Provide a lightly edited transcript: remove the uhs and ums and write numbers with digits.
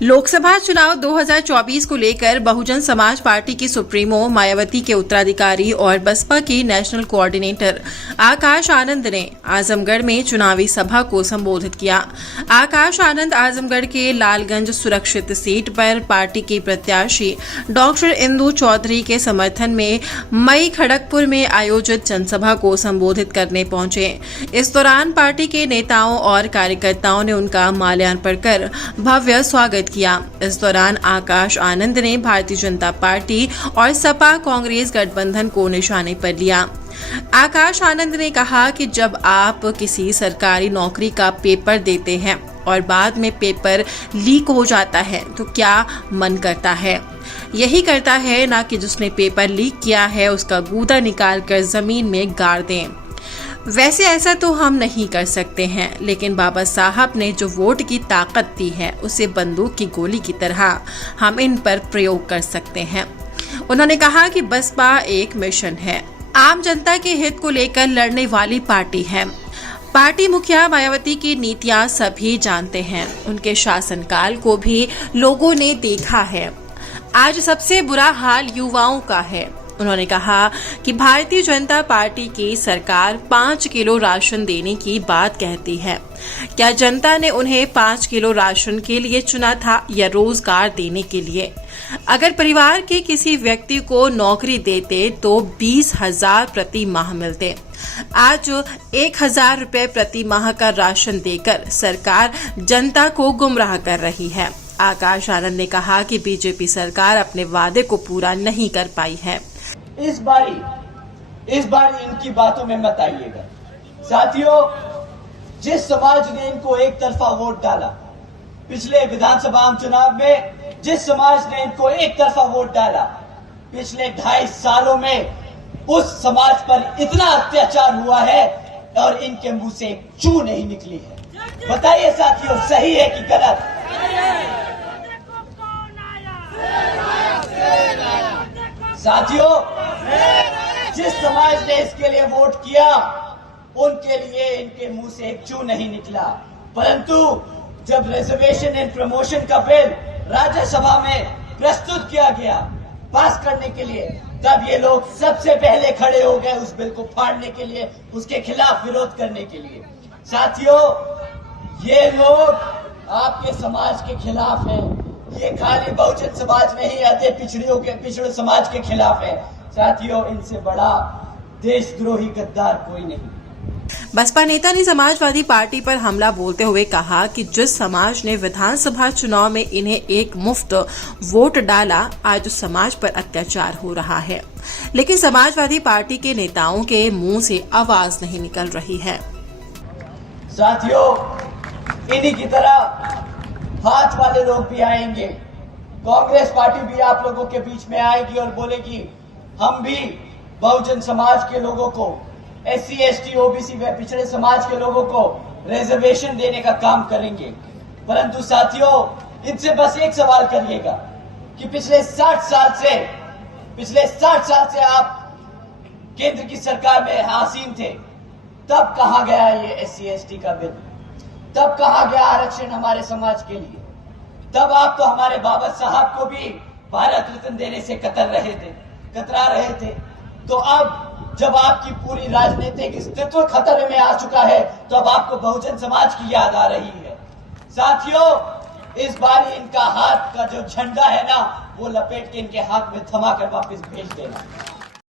लोकसभा चुनाव 2024 को लेकर बहुजन समाज पार्टी की सुप्रीमो मायावती के उत्तराधिकारी और बसपा की नेशनल कोऑर्डिनेटर आकाश आनंद ने आजमगढ़ में चुनावी सभा को संबोधित किया। आकाश आनंद आजमगढ़ के लालगंज सुरक्षित सीट पर पार्टी की प्रत्याशी डॉक्टर इंदु चौधरी के समर्थन में मई खड़गपुर में आयोजित जनसभा को संबोधित करने पहुंचे। इस दौरान पार्टी के नेताओं और कार्यकर्ताओं ने उनका माल्यार्पण कर भव्य स्वागत किया। इस दौरान आकाश आनंद ने भारतीय जनता पार्टी और सपा कांग्रेस गठबंधन को निशाने पर लिया। आकाश आनंद ने कहा कि जब आप किसी सरकारी नौकरी का पेपर देते हैं और बाद में पेपर लीक हो जाता है तो क्या मन करता है? यही करता है, ना कि जिसने पेपर लीक किया है उसका गूदा निकालकर जमीन में गाड़ दें। वैसे ऐसा तो हम नहीं कर सकते हैं, लेकिन बाबा साहब ने जो वोट की ताकत दी है उसे बंदूक की गोली की तरह हम इन पर प्रयोग कर सकते हैं। उन्होंने कहा कि बसपा एक मिशन है, आम जनता के हित को लेकर लड़ने वाली पार्टी है। पार्टी मुखिया मायावती की नीतियां सभी जानते हैं, उनके शासनकाल को भी लोगों ने देखा है। आज सबसे बुरा हाल युवाओं का है। उन्होंने कहा कि भारतीय जनता पार्टी की सरकार 5 किलो राशन देने की बात कहती है। क्या जनता ने उन्हें 5 किलो राशन के लिए चुना था या रोजगार देने के लिए? अगर परिवार के किसी व्यक्ति को नौकरी देते तो 20,000 प्रति माह मिलते। आज 1,000 रुपए प्रति माह का राशन देकर सरकार जनता को गुमराह कर रही है। आकाश आनंद ने कहा कि बीजेपी सरकार अपने वादे को पूरा नहीं कर पाई है। इस बारी इनकी बातों में मत आइएगा। साथियों, जिस समाज ने इनको एक तरफा वोट डाला, पिछले विधानसभा चुनाव में जिस समाज ने इनको एक तरफा वोट डाला, पिछले 2.5 सालों में उस समाज पर इतना अत्याचार हुआ है और इनके मुंह से एक चू नहीं निकली है। बताइए साथियों, सही है कि गलत? साथियों, जिस समाज ने इसके लिए वोट किया उनके लिए इनके मुंह से एक चू नहीं निकला। परंतु जब रिजर्वेशन एंड प्रमोशन का बिल राज्यसभा में प्रस्तुत किया गया पास करने के लिए, तब ये लोग सबसे पहले खड़े हो गए उस बिल को फाड़ने के लिए, उसके खिलाफ विरोध करने के लिए। साथियों, ये लोग आपके समाज के खिलाफ हैं। ये खाली बहुजन समाज नहीं, आधे पिछड़े समाज के खिलाफ है। साथियों, इनसे बड़ा देशद्रोही गद्दार कोई नहीं। बसपा नेता ने समाजवादी पार्टी पर हमला बोलते हुए कहा कि जिस समाज ने विधानसभा चुनाव में इन्हें एक मुफ्त वोट डाला, आज उस समाज पर अत्याचार हो रहा है, लेकिन समाजवादी पार्टी के नेताओं के मुंह से आवाज नहीं निकल रही है। साथियों, इन्हीं की तरह हाथ वाले लोग भी आएंगे। कांग्रेस पार्टी भी आप लोगों के बीच में आएगी और बोलेगी हम भी बहुजन समाज के लोगों को, SC, ST, OBC व पिछड़े समाज के लोगों को रिजर्वेशन देने का काम करेंगे। परंतु साथियों, इनसे बस एक सवाल करिएगा कि पिछले 60 साल से आप केंद्र की सरकार में आसीन थे, तब कहां गया ये SC, ST का बिल? तब कहा गया आरक्षण हमारे समाज के लिए? तब आप तो हमारे बाबा साहब को भी भारत रत्न देने से कतरा रहे थे। तो अब जब आपकी पूरी राजनीतिक अस्तित्व खतरे में आ चुका है, तो अब आपको बहुजन समाज की याद आ रही है। साथियों, इस बार इनका हाथ का जो झंडा है ना, वो लपेट के इनके हाथ में थमा कर वापस भेज देना।